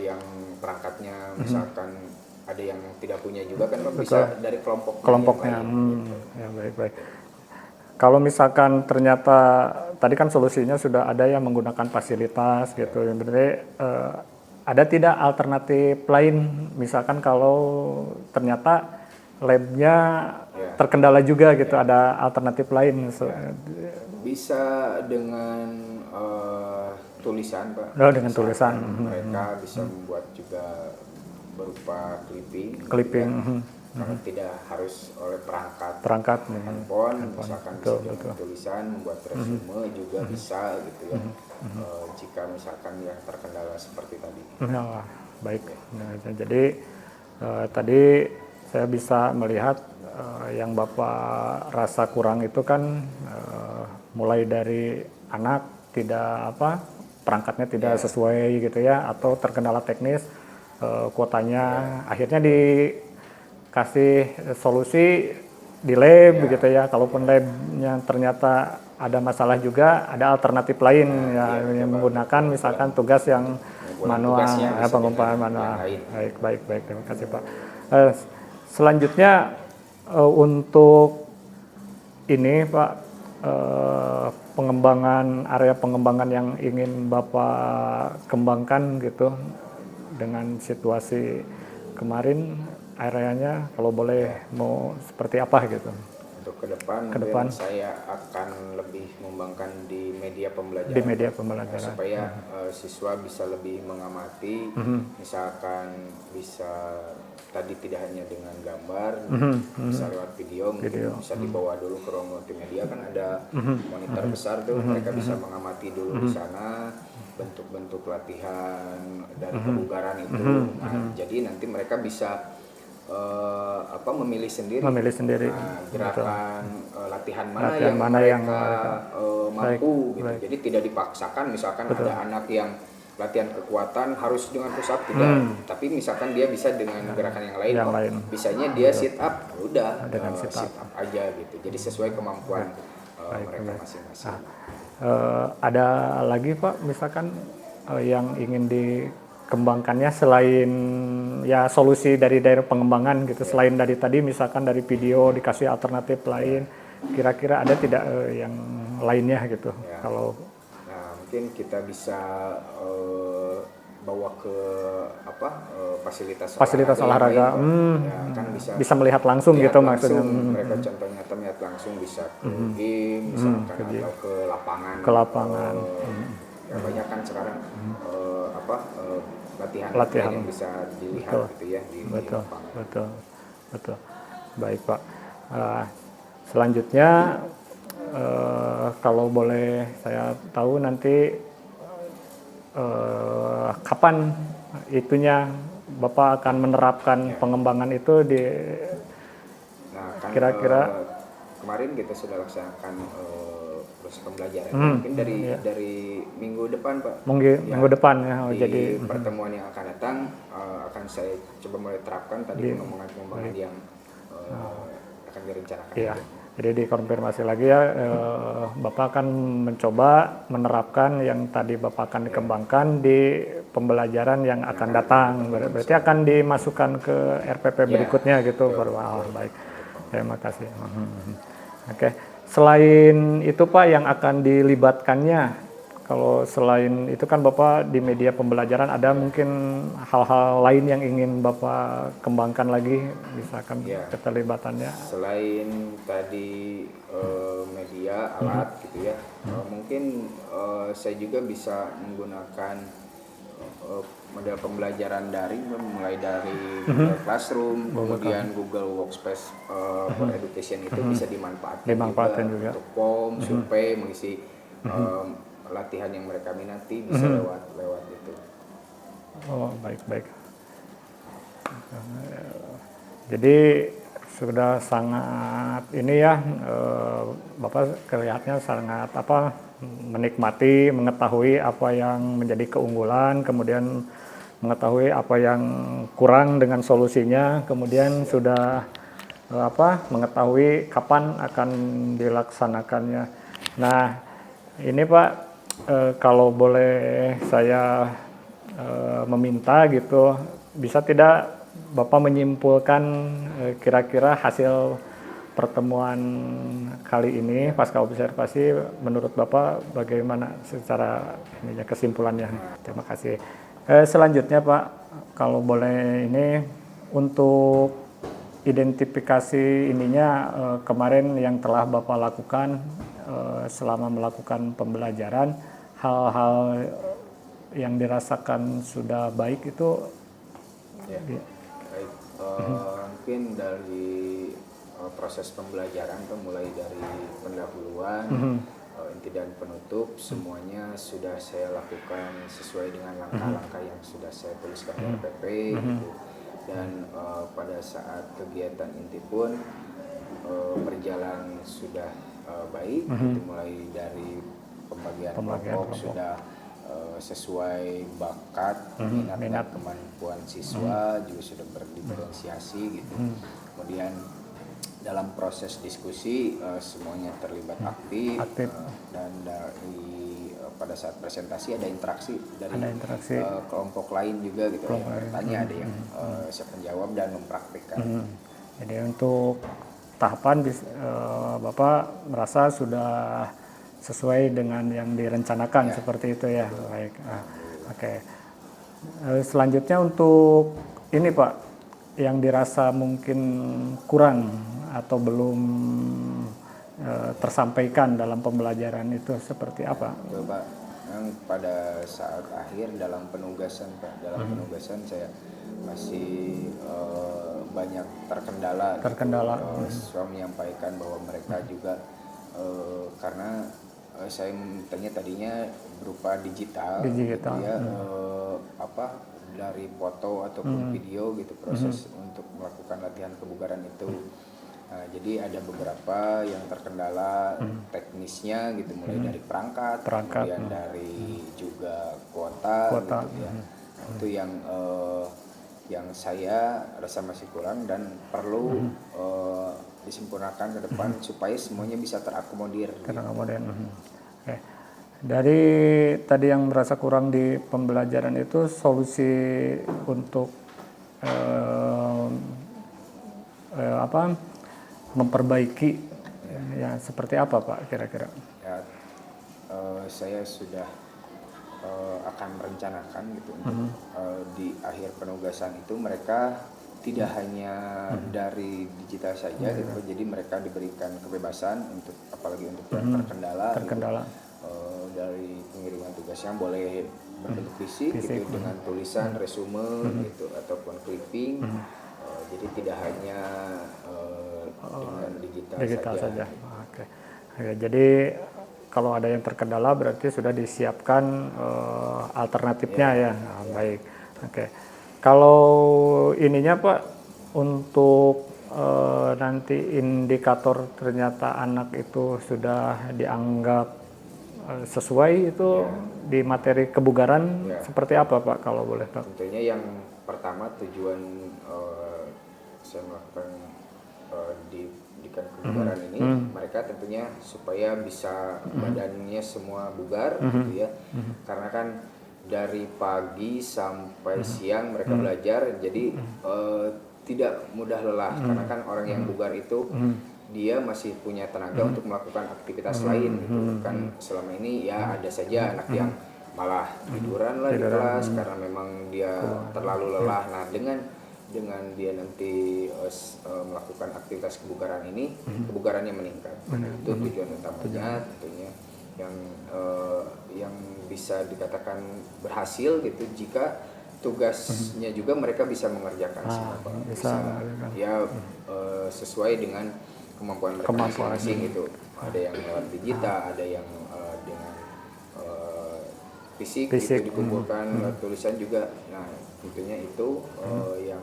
yang perangkatnya misalkan ada yang tidak punya juga kan Pak, bisa dari Kelompoknya. yang lain, gitu. Ya, baik. Kalau misalkan ternyata tadi kan solusinya sudah ada yang menggunakan fasilitas gitu, berarti ada tidak alternatif lain, misalkan kalau ternyata labnya terkendala juga gitu, ada alternatif lain? Bisa dengan tulisan Pak. Dengan tulisan. Mereka bisa membuat juga berupa clipping. Karena tidak harus oleh perangkat handphone, misalkan bisa dengan tulisan, membuat resume juga bisa gitu ya. Jika misalkan yang terkendala seperti tadi. Baik. Jadi tadi saya bisa melihat yang Bapak rasa kurang itu kan mulai dari anak tidak perangkatnya tidak sesuai gitu ya, atau terkendala teknis, kuotanya, akhirnya dikasih solusi di lab gitu ya. Kalaupun labnya ternyata ada masalah juga, ada alternatif lain yang menggunakan misalkan tugas yang manual, pengumpahan manual. Baik, terima kasih Pak. Selanjutnya untuk ini Pak, area pengembangan yang ingin Bapak kembangkan gitu dengan situasi kemarin, areanya kalau boleh mau seperti apa gitu? Untuk ke depan saya akan lebih mengembangkan di media pembelajaran. Supaya siswa bisa lebih mengamati, misalkan bisa tadi tidak hanya dengan gambar, bisa lewat video, mungkin bisa dibawa dulu ke ruang multimedia, kan ada monitor besar tuh, mereka bisa mengamati dulu di sana bentuk-bentuk latihan dari kebugaran itu. Jadi nanti mereka bisa memilih sendiri gerakan latihan mana yang mereka mampu gitu. Jadi tidak dipaksakan, misalkan ada anak yang latihan kekuatan harus dengan push up, tidak, tapi misalkan dia bisa dengan gerakan yang lain. Bisanya dia sit up, udah sit up aja gitu. Jadi sesuai kemampuan mereka masing-masing. Ada lagi Pak misalkan yang ingin dikembangkannya selain ya solusi dari daerah pengembangan gitu, selain dari tadi misalkan dari video dikasih alternatif lain, kira-kira ada tidak yang lainnya gitu? Kalau mungkin kita bisa bawa ke fasilitas olahraga, kan bisa melihat langsung gitu maksudnya. Mereka contohnya melihat langsung bisa ke game misalkan, atau ke lapangan. Banyak kan sekarang latihan yang bisa dilihat gitu ya di lapangan. Betul. Baik Pak. Selanjutnya kalau boleh saya tahu nanti kapan itunya Bapak akan menerapkan pengembangan itu di kira-kira? Kemarin kita sudah laksanakan proses pembelajaran, mungkin dari minggu depan Pak. Minggu depan ya. Jadi pertemuan yang akan datang akan saya coba mulai terapkan tadi pengembangan yang akan direncanakan. Iya. Jadi dikonfirmasi lagi ya, Bapak akan mencoba menerapkan yang tadi Bapak akan dikembangkan di pembelajaran yang akan datang. Berarti akan dimasukkan ke RPP berikutnya gitu. Baik, terima kasih. Oke. Selain itu Pak yang akan dilibatkannya, kalau selain itu kan Bapak di media pembelajaran ada mungkin hal-hal lain yang ingin Bapak kembangkan lagi, misalkan keterlibatannya? Selain tadi media, alat gitu ya, mungkin saya juga bisa menggunakan model pembelajaran daring mulai dari Google Classroom, kemudian Google Workspace for Education itu bisa dimanfaatkan juga untuk form, survei, mengisi latihan yang mereka minati bisa lewat itu. Oh, baik. Jadi sudah sangat ini ya, Bapak kelihatannya sangat menikmati, mengetahui apa yang menjadi keunggulan, kemudian mengetahui apa yang kurang dengan solusinya, kemudian sudah mengetahui kapan akan dilaksanakannya. Nah, ini Pak, kalau boleh saya meminta gitu, bisa tidak Bapak menyimpulkan kira-kira hasil pertemuan kali ini pasca observasi menurut Bapak bagaimana secara kesimpulannya? Terima kasih. Selanjutnya Pak, kalau boleh ini untuk identifikasi kemarin yang telah Bapak lakukan selama melakukan pembelajaran, hal-hal yang dirasakan sudah baik itu baik. Mungkin dari proses pembelajaran mulai dari pendahuluan, inti dan penutup semuanya sudah saya lakukan sesuai dengan langkah-langkah yang sudah saya tuliskan di RPP gitu. Dan pada saat kegiatan inti pun berjalan sudah baik, gitu, mulai dari pembagian kelompok sudah sesuai bakat, minat dan kemampuan siswa juga sudah berdiferensiasi gitu. Kemudian dalam proses diskusi semuanya terlibat aktif. Dan pada saat presentasi ada interaksi dari kelompok lain juga gitu, yang bertanya, ada yang siap menjawab dan mempraktikkan. Jadi untuk tahapan Bapak merasa sudah sesuai dengan yang direncanakan seperti itu ya. Baik. Oke. Selanjutnya untuk ini Pak, yang dirasa mungkin kurang atau belum tersampaikan dalam pembelajaran itu seperti apa? Pak, yang pada saat akhir dalam penugasan Pak, saya masih banyak terkendala. Siswa menyampaikan bahwa mereka juga karena saya tadinya berupa digital gitu ya, dari foto ataupun video gitu proses untuk melakukan latihan kebugaran itu. Nah, jadi ada beberapa yang terkendala teknisnya gitu, mulai dari perangkat, kemudian dari juga kuota gitu ya. Nah, itu yang saya rasa masih kurang dan perlu disempurnakan ke depan supaya semuanya bisa terakomodir. Oke. Dari tadi yang merasa kurang di pembelajaran itu, solusi untuk memperbaiki ya seperti apa Pak kira-kira? Ya, saya sudah akan merencanakan gitu untuk di akhir penugasan itu mereka tidak hanya dari digital saja gitu, jadi mereka diberikan kebebasan untuk apalagi untuk yang terkendala. Gitu. Dari pengiriman tugasnya boleh berbentuk fisik gitu, dengan tulisan resume gitu ataupun clipping. Jadi tidak hanya dengan digital saja. Oke. Jadi kalau ada yang terkendala berarti sudah disiapkan alternatifnya ya. Nah, baik. Oke. Kalau ininya Pak, untuk nanti indikator ternyata anak itu sudah dianggap sesuai itu di materi kebugaran seperti apa Pak kalau boleh Pak? Tentunya yang pertama tujuan saya melakukan didikan kebugaran ini mereka tentunya supaya bisa badannya semua bugar gitu ya, karena kan dari pagi sampai siang mereka belajar, jadi tidak mudah lelah karena kan orang yang bugar itu dia masih punya tenaga untuk melakukan aktivitas lain gitu kan. Selama ini ya ada saja anak yang malah tiduran lah di kelas karena memang dia terlalu lelah. Nah, dengan dia nanti melakukan aktivitas kebugaran ini, kebugarannya meningkat. Itu tujuan utamanya tentunya. yang bisa dikatakan berhasil gitu jika tugasnya juga mereka bisa mengerjakan semua, Pak. Bisa ya sesuai dengan kemampuan mereka masing-masing gitu. Ada yang lewat digital, ada yang dengan fisik itu dikumpulkan, tulisan juga. Nah, tentunya itu yang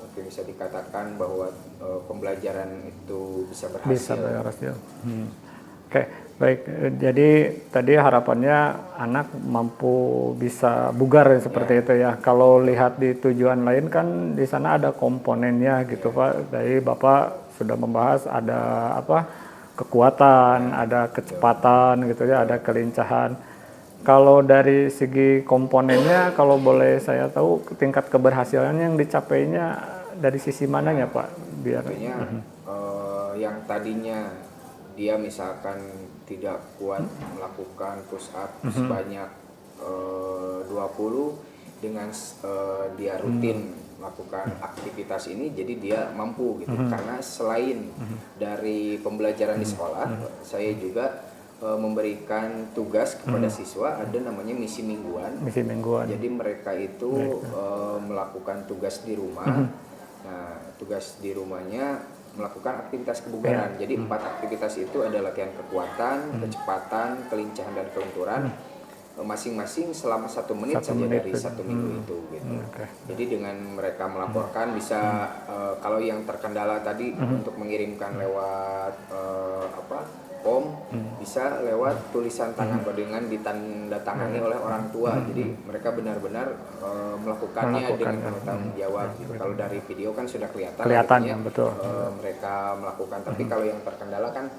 mungkin bisa dikatakan bahwa pembelajaran itu bisa berhasil. Oke, baik. Jadi tadi harapannya anak mampu bisa bugar seperti itu ya. Kalau lihat di tujuan lain kan di sana ada komponennya gitu Pak. Dari Bapak sudah membahas ada kekuatan, ada kecepatan gitu ya, ada kelincahan. Kalau dari segi komponennya, kalau boleh saya tahu tingkat keberhasilan yang dicapainya dari sisi mananya Pak? Biar yang tadinya dia misalkan tidak kuat melakukan push up sebanyak 20 dengan dia rutin melakukan aktivitas ini, jadi dia mampu gitu. Karena selain dari pembelajaran di sekolah, saya juga memberikan tugas kepada siswa, ada namanya misi mingguan. Jadi mereka itu melakukan tugas di rumah. Nah, tugas di rumahnya melakukan aktivitas kebugaran. Jadi 4 aktivitas itu ada latihan kekuatan, kecepatan, kelincahan dan kelenturan. Masing-masing selama 1 menit saja dari 1 minggu itu gitu. Jadi dengan mereka melaporkan bisa kalau yang terkendala tadi untuk mengirimkan lewat POM bisa lewat tulisan tangan dengan ditandatangani oleh orang tua. Jadi mereka benar-benar melakukannya dengan bertanggung jawab gitu. Kalau dari video kan sudah kelihatan artinya, betul. Mereka melakukan, tapi kalau yang terkendala kan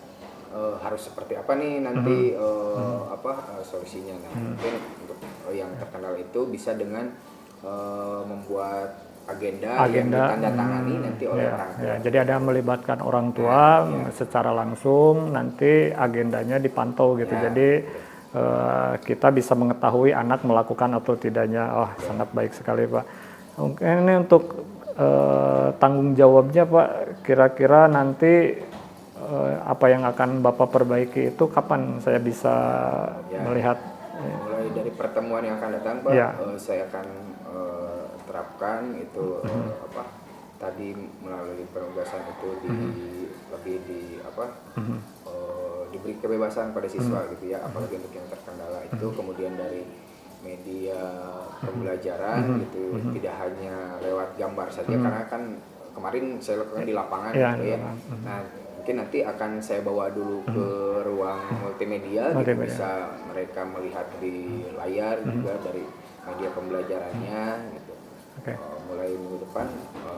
harus seperti apa nih nanti solusinya. Nah, mungkin untuk yang terkendala itu bisa dengan membuat agenda yang ditandatangani nanti oleh orang tua. Jadi ada melibatkan orang tua secara langsung, nanti agendanya dipantau gitu. Jadi kita bisa mengetahui anak melakukan atau tidaknya. Oh, sangat baik sekali Pak. Mungkin ini untuk tanggung jawabnya Pak, kira-kira nanti apa yang akan Bapak perbaiki itu kapan saya bisa melihat? Mulai dari pertemuan yang akan datang Pak, saya akan terapkan itu tadi melalui penugasan itu diberi kebebasan pada siswa gitu ya, apalagi untuk yang terkendala itu. Kemudian dari media pembelajaran gitu, tidak hanya lewat gambar saja karena kan kemarin saya lakukan di lapangan gitu ya. Nah, mungkin nanti akan saya bawa dulu ke ruang multimedia gitu, bisa mereka melihat di layar juga dari media pembelajarannya gitu. Mulai minggu depan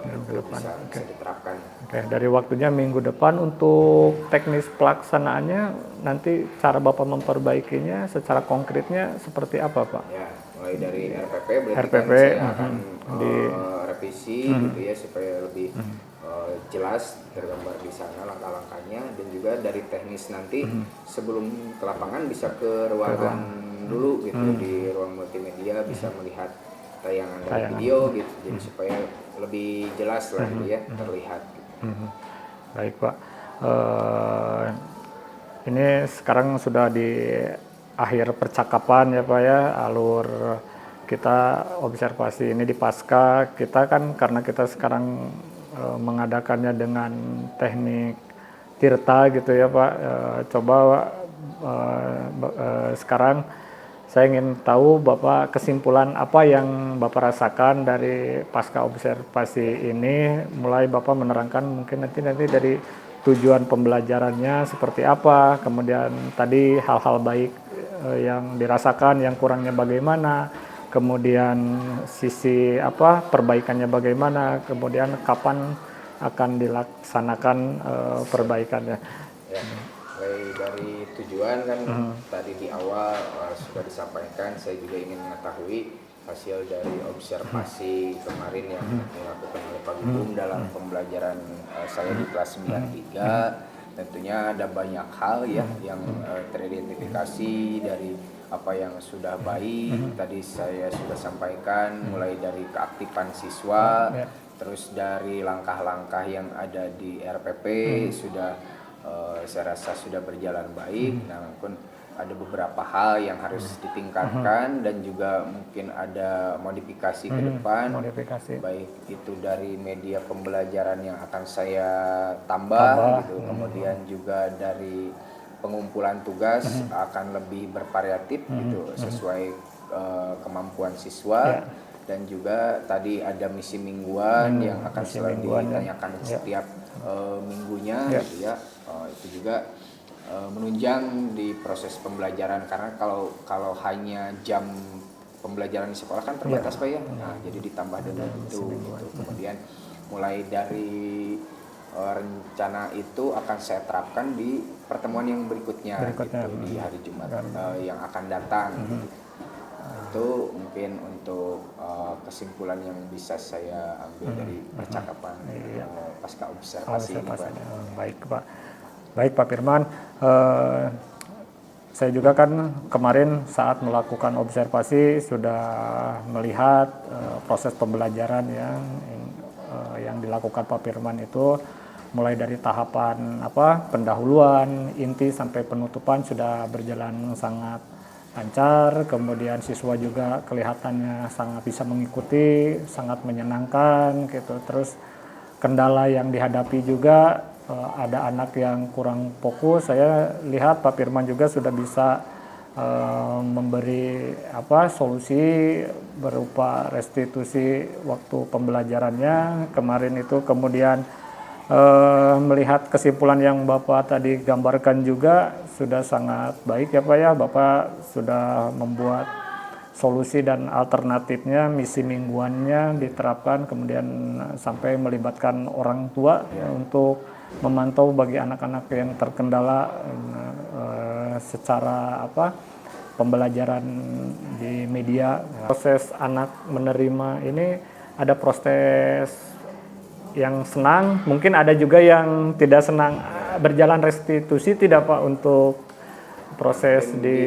itu bisa diterapkan. Dari waktunya minggu depan. Untuk teknis pelaksanaannya nanti cara Bapak memperbaikinya secara konkretnya seperti apa Pak? Ya, mulai dari RPP berarti kan saya akan revisi gitu ya supaya lebih jelas tergambar di sana langkah-langkahnya, dan juga dari teknis nanti sebelum ke lapangan bisa ke ruangan dulu gitu, di ruang multimedia bisa melihat tayangan dari video gitu, jadi supaya lebih jelas lah gitu ya, terlihat gitu. Baik Pak, ini sekarang sudah di akhir percakapan ya Pak ya, alur kita observasi ini di pasca kita kan, karena kita sekarang mengadakannya dengan teknik tirta gitu ya Pak. Coba sekarang saya ingin tahu Bapak kesimpulan apa yang Bapak rasakan dari pasca observasi ini, mulai Bapak menerangkan mungkin nanti dari tujuan pembelajarannya seperti apa, kemudian tadi hal-hal baik yang dirasakan, yang kurangnya bagaimana, kemudian sisi perbaikannya bagaimana, kemudian kapan akan dilaksanakan perbaikannya. Ya, mulai dari tujuan kan tadi di awal sudah disampaikan, saya juga ingin mengetahui hasil dari observasi kemarin yang dilakukan oleh Pak Gubum dalam pembelajaran saya di kelas 93. Tentunya ada banyak hal ya yang teridentifikasi dari apa yang sudah baik. Tadi saya sudah sampaikan mulai dari keaktifan siswa, terus dari langkah-langkah yang ada di RPP sudah saya rasa sudah berjalan baik. Namun ada beberapa hal yang harus ditingkatkan dan juga mungkin ada modifikasi ke depan. Modifikasi. Baik itu dari media pembelajaran yang akan saya tambah gitu. Kemudian juga dari pengumpulan tugas akan lebih bervariatif gitu sesuai kemampuan siswa. Dan juga tadi ada misi mingguan yang akan selalu ditanyakan setiap minggunya gitu ya. Itu juga menunjang di proses pembelajaran, karena kalau hanya jam pembelajaran di sekolah kan terbatas Pak ya. Nah, jadi ditambah dengan itu gitu. Kemudian mulai dari rencana itu akan saya terapkan di pertemuan yang berikutnya. Gitu, di hari Jumat yang akan datang. Itu mungkin untuk kesimpulan yang bisa saya ambil dari percakapan pasca observasi ini Pak. Baik Pak. Baik Pak Firman, saya juga kan kemarin saat melakukan observasi sudah melihat proses pembelajaran yang dilakukan Pak Firman itu mulai dari tahapan pendahuluan, inti sampai penutupan sudah berjalan sangat lancar. Kemudian siswa juga kelihatannya sangat bisa mengikuti, sangat menyenangkan gitu. Terus kendala yang dihadapi juga ada anak yang kurang fokus. Saya lihat Pak Firman juga sudah bisa memberi solusi berupa restitusi waktu pembelajarannya kemarin itu. Kemudian melihat kesimpulan yang Bapak tadi gambarkan juga sudah sangat baik ya Pak ya. Bapak sudah membuat solusi dan alternatifnya, misi mingguannya diterapkan, kemudian sampai melibatkan orang tua untuk memantau bagi anak-anak yang terkendala secara pembelajaran di media. Proses anak menerima ini ada proses yang senang, mungkin ada juga yang tidak senang. Berjalan restitusi tidak Pak untuk proses di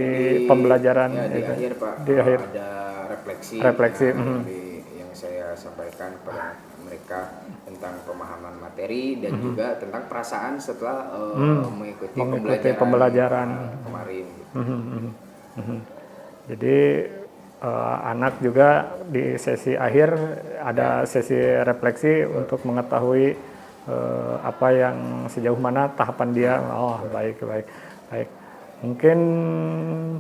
pembelajaran ya, di itu? akhir Pak, di akhir ada refleksi yang saya sampaikan kepada mereka tentang pemahaman materi dan juga tentang perasaan setelah mengikuti pembelajaran kemarin gitu. Jadi anak juga di sesi akhir ada sesi refleksi untuk mengetahui apa yang sejauh mana tahapan dia. Oh, baik. Mungkin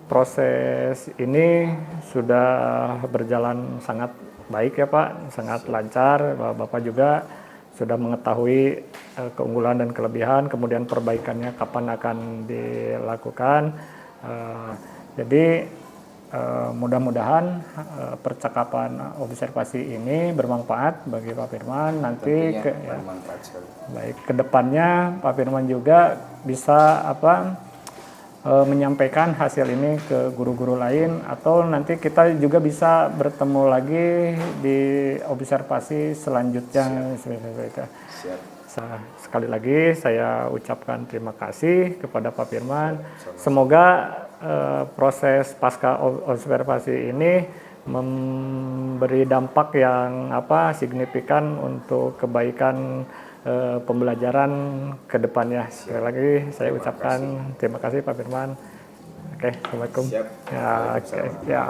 proses ini sudah berjalan sangat baik ya Pak, sangat lancar. Bapak juga sudah mengetahui keunggulan dan kelebihan, kemudian perbaikannya kapan akan dilakukan. Jadi mudah-mudahan percakapan observasi ini bermanfaat bagi Pak Firman. Nanti baik kedepannya Pak Firman juga bisa menyampaikan hasil ini ke guru-guru lain, atau nanti kita juga bisa bertemu lagi di observasi selanjutnya. Siap. Sekali lagi saya ucapkan terima kasih kepada Pak Firman. Semoga proses pasca observasi ini memberi dampak yang signifikan untuk kebaikan pembelajaran ke depannya. Sekali lagi saya ucapkan terima kasih Pak Firman. Oke, Assalamualaikum. Siap. Ya, oke. Ya.